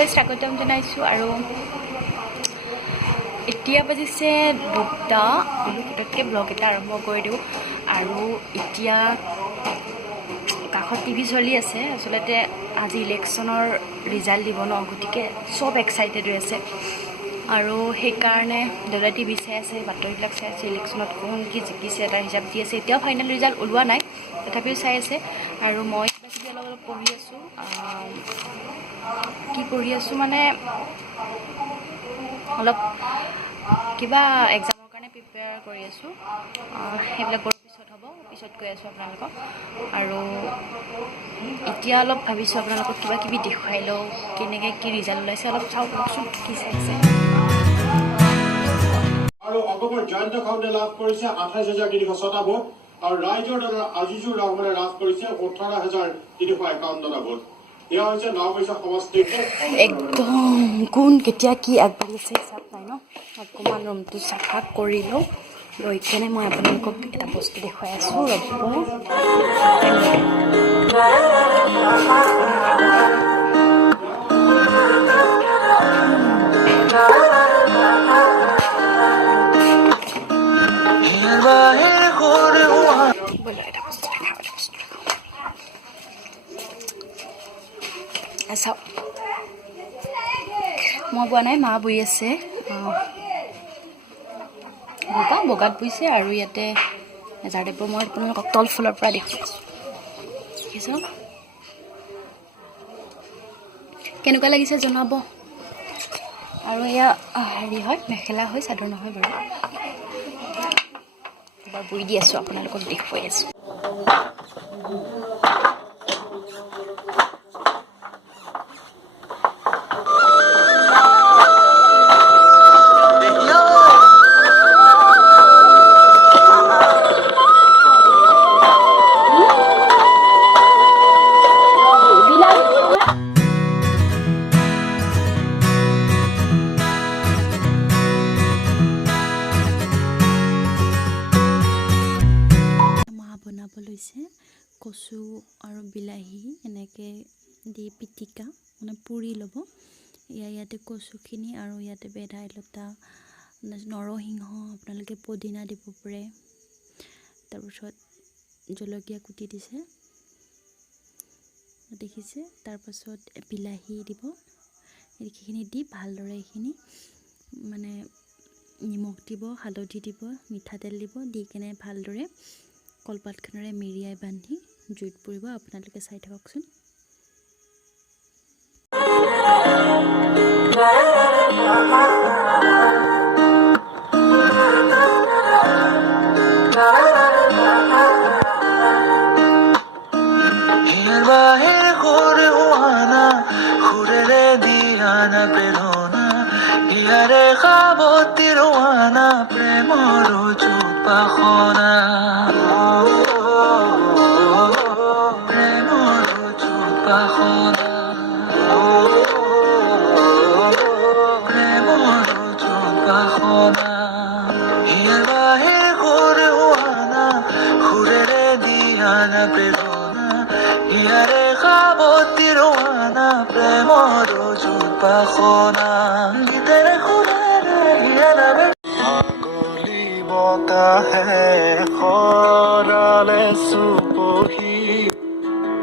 ভিডিঅ'লৈ স্বাগতম জনাইছোঁ। আৰু এতিয়া বাজিছে 2টা। পটককৈ ব্লগ এটা আৰম্ভ কৰি দিওঁ। আৰু এতিয়া কাষত টিভি চলি আছে। আচলতে আজি ইলেকশ্যনৰ ৰিজাল্ট দিব ন, গতিকে চব এক্সাইটেড হৈ আছে। আৰু সেইকাৰণে দাদা টিভি চাই আছে, বাতৰিবিলাক চাই আছে, ইলেকশ্যনত কোন কি জিকিছে এটা হিচাপ দি আছে। এতিয়াও ফাইনেল ৰিজাল্ট ওলোৱা নাই, তথাপিও চাই আছে। আৰু মই কিবা কিবি অলপ পঢ়ি আছোঁ। কি পঢ়ি আছোঁ মানে অলপ কিবা এক্সামৰ কাৰণে প্ৰিপেয়াৰ কৰি আছোঁ। সেইবিলাক বৰ পিছত হ'ব, পিছত কৈ আছোঁ আপোনালোকক। আৰু এতিয়া অলপ ভাবিছোঁ আপোনালোকক কিবা কিবি দেখুৱাই লওঁ, কেনেকৈ কি ৰিজাল্ট ওলাইছে অলপ চাওক, লওকচোন কি চাইছে। আৰু অসমৰ জয়ন্ত খাউণ্ডে লাভ কৰিছে 28,306টা ভোট আৰু ৰাইজৰ দলৰ আজিজুৰ ৰহমানে লাভ কৰিছে 18,351টা ভোট। এয়া হৈছে নাওবৈচা সমষ্টিৰ একদম কোন কেতিয়া কি আগবাঢ়ি আছে হিচাপ নাই ন। অকণমান ৰুমটো চাফা কৰি লওঁ, লৈ কেনে মই আপোনালোকক এটা বস্তু দেখুৱাই আছোঁ। ৰ'ব চাওক, মই বোৱা নাই, মা বৈ আছে। বগাত বৈছে। আৰু ইয়াতে এজাৰ টাইপৰ মই আপোনালোকক তল ফুলৰ পৰা দেখি আছোঁ। দেখিছোঁ কেনেকুৱা লাগিছে জনাব। আৰু এয়া হেৰি হয়, মেখেলা হয়, চাদৰ নহয় বাৰু। এবাৰ বৈ দি আছোঁ, আপোনালোকক দেখুৱাই আছোঁ। বনাব লৈছে কচু আৰু বিলাহী এনেকৈ দি পিটিকা, মানে পুৰি ল'ব। ইয়াতে কচুখিনি আৰু ইয়াতে ভেদাইলতা, নৰসিংহ, আপোনালোকে পদিনা দিব পাৰে। তাৰপিছত জলকীয়া কুটি দিছে, দেখিছে। তাৰপাছত বিলাহী দিব। এইখিনি দি ভালদৰে এইখিনি মানে নিমখ দিব, হালধি দিব, মিঠাতেল দিব, দি কেনে ভালদৰে কলপাতখনেৰে মেৰিয়াই বান্ধি জুইত পুৰিব। আপোনালোকে চাই থাককচোন।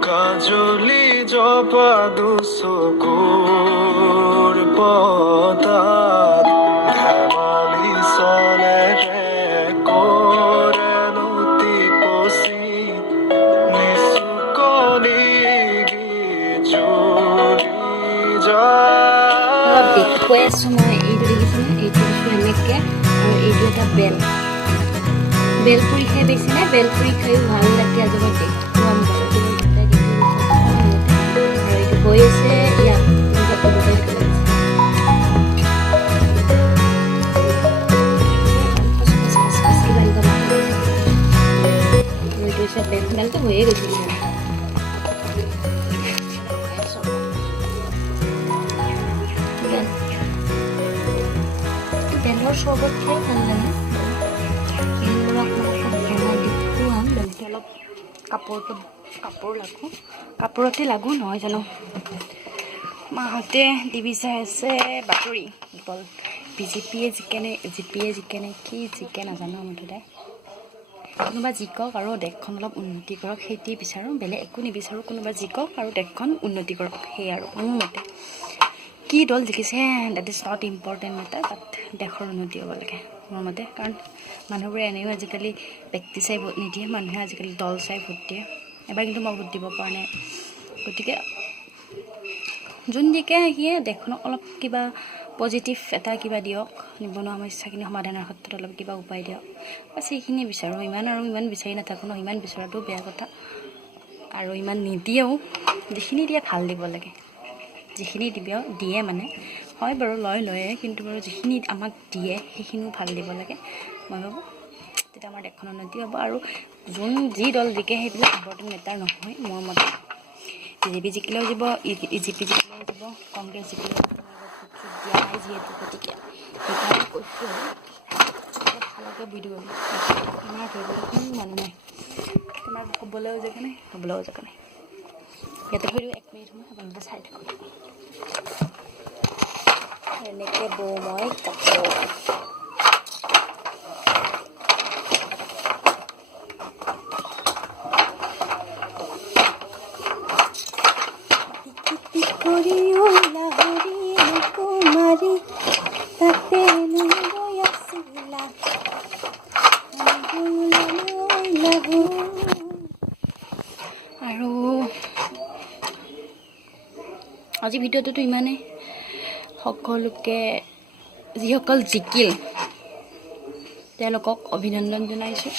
কাজলি জপা দুচকুৰ পতাত ধেমালি চলে কৰে লুটি পচি নিচুকনি জুলি অলপ দেখুৱাই আছোঁ মই। এইটো দেখিছেনে, এইটো দিছোঁ এনেকৈ। আৰু এইটো এটা বেল পুৰি খাই পাইছেনে? বেল পুৰি খায়ো ভাল লাগে। আজি মই দেখুৱাম বাৰু। আৰু এইটো হৈ আছে ইয়াত বেলটো হৈয়ে গৈছিল। বেলৰ চৰ্বত খাই ভাল লাগে। দেখুৱাম। বেলটো অলপ কাপোৰ লাগো, কাপোৰতে লাগো নহয় জানো। মাহঁতে টিভি চাই আছে বাতৰি কেৱল বিজেপিয়ে জিকেনে কি জিকে নাজানো মুঠতে কোনোবা জিকক আৰু দেশখন অলপ উন্নতি কৰক সেইটোৱে বিচাৰোঁ বেলেগ একো নিবিচাৰোঁ কোনোবা জিকক আৰু দেশখন উন্নতি কৰক সেই আৰু মোৰ মতে কি দল জিকিছে that is not important matter but দেশৰ উন্নতি হ'ব লাগে মোৰ মতে কাৰণ মানুহবোৰে এনেও আজিকালি ব্যক্তি চাই ভোট নিদিয়ে মানুহে আজিকালি দল চাই ভোট দিয়ে এবাৰ কিন্তু মই ভোট দিব পৰা নাই গতিকে যোন দিকে সিয়ে দেশখনক অলপ কিবা পজিটিভ এটা কিবা দিয়ক নিবনুৱা সমস্যাখিনি সমাধানৰ ক্ষেত্ৰত অলপ কিবা উপায় দিয়ক বাছ সেইখিনি বিচাৰোঁ ইমান বিচাৰি নাথাকোঁ ন ইমান বিচৰাটো বেয়া কথা আৰু ইমান নিদিয়েও যিখিনি দিয়ে ভাল দিব লাগে যিখিনি দিয়ে মানে হয় বাৰু লয়ে কিন্তু বাৰু যিখিনি আমাক দিয়ে সেইখিনিও ভাল দিব লাগে মই ভাবোঁ তেতিয়া আমাৰ দেশখন উন্নতি হ'ব আৰু যি দল জিকে সেইবিলাক ইম্পৰ্টেণ্ট মেটাৰ নহয় মোৰ মতে বিজেপি জিকিলেও যাব ইজিপি জিকিলেও যাব কংগ্ৰেছ জিকিলেও দিয়া নাই যিহেতু গতিকে সেইকাৰণে কৈছোঁ আৰু ভালকৈ বুজি দিব আমাৰ ধৰিবলৈ কোনো মানুহ নাই তোমাৰ ক'বলৈও জেগা নাই হ'বলৈও জেগা নাই ইয়াতে ধৰি 1 মিনিট সময় আপোনালোকে চাই থাকোঁ এনেকৈ বৌ মই কাপোৰ কুমাৰী তাতে আৰু আজি ভিডিঅ'টোতো ইমানেই সকলোকে যিসকল জিকিল তেওঁলোকক অভিনন্দন জনাইছোঁ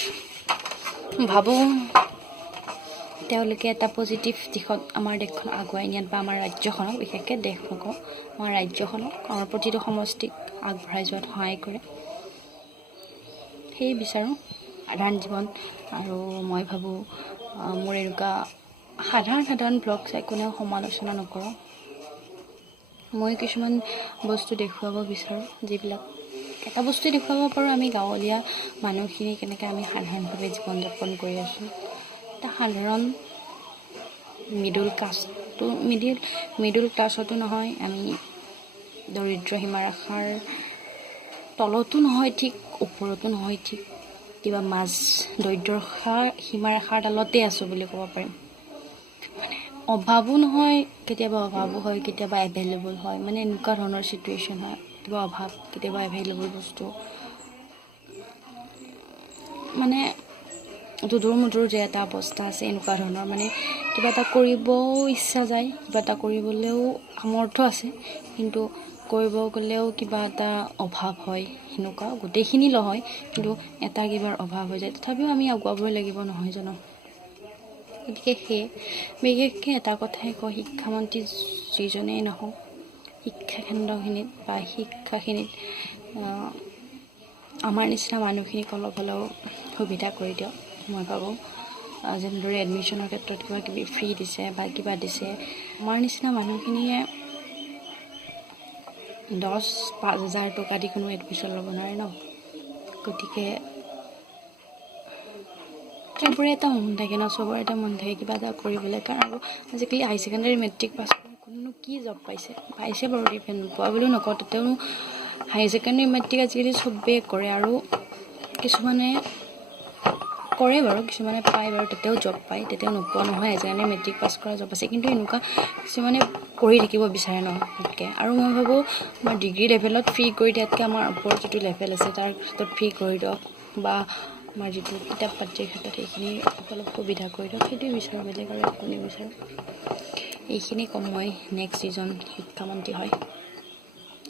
ভাবোঁ তেওঁলোকে এটা পজিটিভ দিশত আমাৰ দেশখন আগুৱাই নিয়াত বা আমাৰ ৰাজ্যখনক বিশেষকৈ দেশ নকওঁ আমাৰ ৰাজ্যখনক আমাৰ প্ৰতিটো সমষ্টিক আগবঢ়াই যোৱাত সহায় কৰে সেয়ে বিচাৰোঁ সাধাৰণ জীৱন আৰু মই ভাবোঁ মোৰ এনেকুৱা সাধাৰণ ব্লগ চাই কোনেও সমালোচনা নকৰোঁ মই কিছুমান বস্তু দেখুৱাব বিচাৰোঁ যিবিলাক এটা বস্তু দেখুৱাব পাৰোঁ আমি গাঁৱলীয়া মানুহখিনি কেনেকৈ আমি সাধাৰণভাৱে জীৱন যাপন কৰি আছোঁ এটা সাধাৰণ মিডল ক্লাছতো নহয় আমি দৰিদ্ৰ সীমাৰেখাৰ তলতো নহয় ঠিক ওপৰতো নহয় ঠিক কিবা মাছ দৰিদ্ৰ সীমাৰেখাৰ তলতে আছোঁ বুলি ক'ব পাৰিম মানে অভাৱো নহয় কেতিয়াবা অভাৱো হয় কেতিয়াবা এভেইলেবল হয় মানে এনেকুৱা ধৰণৰ চিটুৱেশ্যন হয় কেতিয়াবা অভাৱ কেতিয়াবা এভেইলেবল বস্তু মানে দুধুৰ যে এটা অৱস্থা আছে এনেকুৱা ধৰণৰ মানে কিবা এটা কৰিবও ইচ্ছা যায় কিবা এটা কৰিবলৈও সামৰ্থ্য আছে কিন্তু কৰিব গ'লেও কিবা এটা অভাৱ হয় সেনেকুৱা গোটেইখিনি নহয় কিন্তু এটা কিবাৰ অভাৱ হৈ যায় তথাপিও আমি আগুৱাবই লাগিব নহয় জানো গতিকে সেয়ে বিশেষকৈ এটা কথাই কওঁ শিক্ষামন্ত্ৰী যিজনেই নহওক শিক্ষা কেন্দ্ৰখিনিত বা শিক্ষাখিনিত আমাৰ নিচিনা মানুহখিনিক অলপ হ'লেও সুবিধা কৰি দিয়ক মই ভাবোঁ যেনেদৰে এডমিশ্যনৰ ক্ষেত্ৰত কিবা কিবি ফ্ৰী দিছে বা কিবা দিছে আমাৰ নিচিনা মানুহখিনিয়ে 10,000-5,000 টকা দি কোনো এডমিশ্যন ল'ব নোৱাৰে ন গতিকে চবৰে এটা মন থাকে ন চবৰে এটা মন থাকে কিবা এটা কৰিবলৈ কাৰণ আৰু আজিকালি হাই ছেকেণ্ডেৰী মেট্ৰিক পাছ কৰি কোনো কি জব পাইছে বাৰু ডিফেণ্ট নোপোৱা বুলিও নকওঁ তাতেও হাই ছেকেণ্ডেৰী মেট্ৰিক আজিকালি চবেই কৰে আৰু কিছুমানে কৰে বাৰু কিছুমানে পায় বাৰু তেতিয়াও জব পায় তেতিয়াও নোপোৱা নহয় এজনে মেট্ৰিক পাছ কৰা জব আছে কিন্তু এনেকুৱা কিছুমানে কৰি থাকিব বিচাৰে ন তাতকৈ আৰু মই ভাবোঁ আমাৰ ডিগ্ৰী লেভেলত ফ্ৰী কৰি দিয়াতকৈ আমাৰ ওপৰত যিটো লেভেল আছে তাৰ ক্ষেত্ৰত ফ্ৰী কৰি দিয়ক বা আমাৰ যিটো কিতাপ পাতিৰ ক্ষেত্ৰত সেইখিনি অলপ সুবিধা কৰি দিয়ক সেইটোৱে বিচাৰোঁ বেলেগ আৰু একো নিবিচাৰোঁ এইখিনি কম মই নেক্সট যিজন শিক্ষামন্ত্ৰী হয়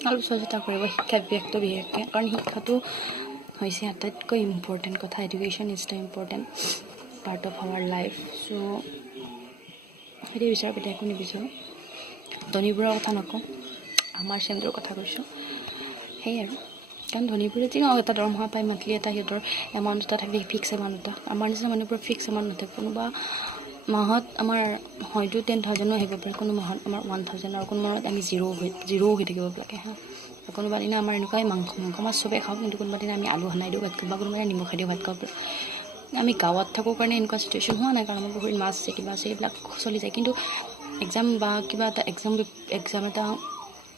অলপ সচেতন কৰিব শিক্ষা বিভাগটো বিশেষকৈ কাৰণ শিক্ষাটো হৈছে আটাইতকৈ ইম্পৰ্টেণ্ট কথা education is the important part of our life so' সেইটোৱে বিচাৰোঁ বেলেগ একো নিবিচাৰোঁ ধনীবোৰৰ কথা নকওঁ আমাৰ চেমটোৰ কথা কৈছোঁ সেয়ে আৰু কাৰণ ধনীবোৰে যি এটা দৰমহা পায় মান্থলি এটা সিহঁতৰ এমাউণ্ট এটা থাকে ফিক্স এমাউণ্ট এটা আমাৰ নিচিনা মানুহবোৰৰ ফিক্স এমাউণ্ট নাথাকে কোনোবা মাহত আমাৰ হয়তো 10,000 আহিব পাৰে কোনো মাহত আমাৰ 1,000 আৰু কোনো মাহত আমি জিৰ' হৈ থাকিব লাগে হা কোনোবা দিনা আমাৰ এনেকুৱাই মাংস মাছ চবেই খাওঁ কিন্তু কোনোবা দিনা আমি আলু সানাই দিওঁ ভাত খাওঁ বা কোনোবা দিনা নিমখ দিওঁ ভাত খাওঁ আমি গাঁৱত থাকোঁ কাৰণে এনেকুৱা চিটুৱেশ্যন হোৱা নাই কাৰণ আমাৰ পুখুৰীত মাছ আছে কিবা আছে এইবিলাক চলি যায় কিন্তু এক্সাম বা কিবা এটা এক্সাম এটা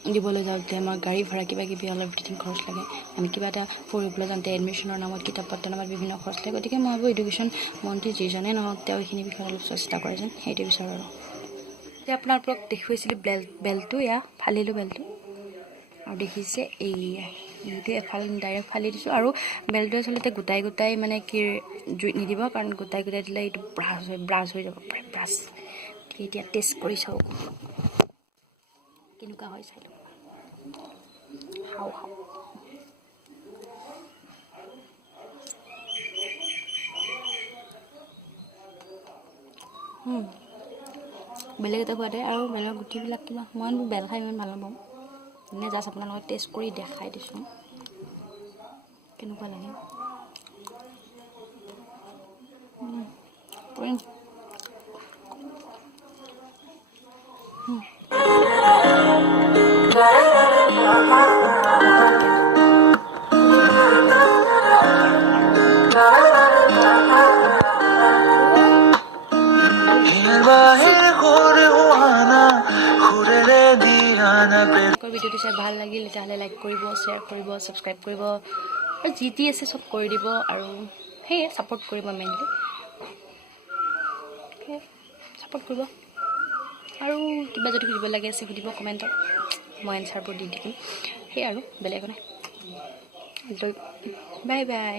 দিবলৈ যাওঁতে আমাৰ গাড়ী ভাড়া কিবা কিবি অলপ ৰিটিং খৰচ লাগে আমি কিবা এটা পঢ়িবলৈ যাওঁতে এডমিশ্যনৰ নামত কিতাপ পত্ৰৰ নামত বিভিন্ন খৰচ লাগে গতিকে মই ভাবোঁ এডুকেশ্যন মন্ত্ৰী যিজনে নহওক তেওঁ এইখিনি বিষয়ে অলপ চেষ্টা কৰে যেন সেইটোৱে বিচাৰোঁ আৰু এতিয়া আপোনালোকক দেখুৱাইছিলোঁ বেলটো এয়া ফালিলোঁ বেলটো আৰু দেখিছে এইটো এফাল ডাইৰেক্ট ফালি দিছোঁ আৰু বেলটো আচলতে গোটাই মানে কি জুইত নিদিব কাৰণ গোটাই দিলে এইটো ব্ৰাছ হৈ যাব পাৰে ব্ৰাছ এতিয়া টেষ্ট কৰি চাওঁ কেনেকুৱা হয় চাই লওঁ খাওঁ বেলেগ এটা খোৱাতে আৰু বেলেগ গুটিবিলাক কিবা মই বেল খাই ইমান ভাল নাপাওঁ এনে জাষ্ট আপোনাৰ লগত টেষ্ট কৰি দেখাই দিছোঁ কেনেকুৱা লাগে ভিডিঅ'টো চাই ভাল লাগিল তেতিয়াহ'লে লাইক কৰিব শ্বেয়াৰ কৰিব ছাবস্ক্ৰাইব কৰিব আৰু যি আছে চব কৰি দিব আৰু সেয়ে ছাপোৰ্ট কৰিব মেইনলি ছাপোৰ্ট কৰিব আৰু কিবা যদি সুধিব লাগে আছে সুধিব কমেণ্টত মই এনচাৰবোৰ দি থাকিম সেয়ে আৰু বেলেগ নাই বাই বাই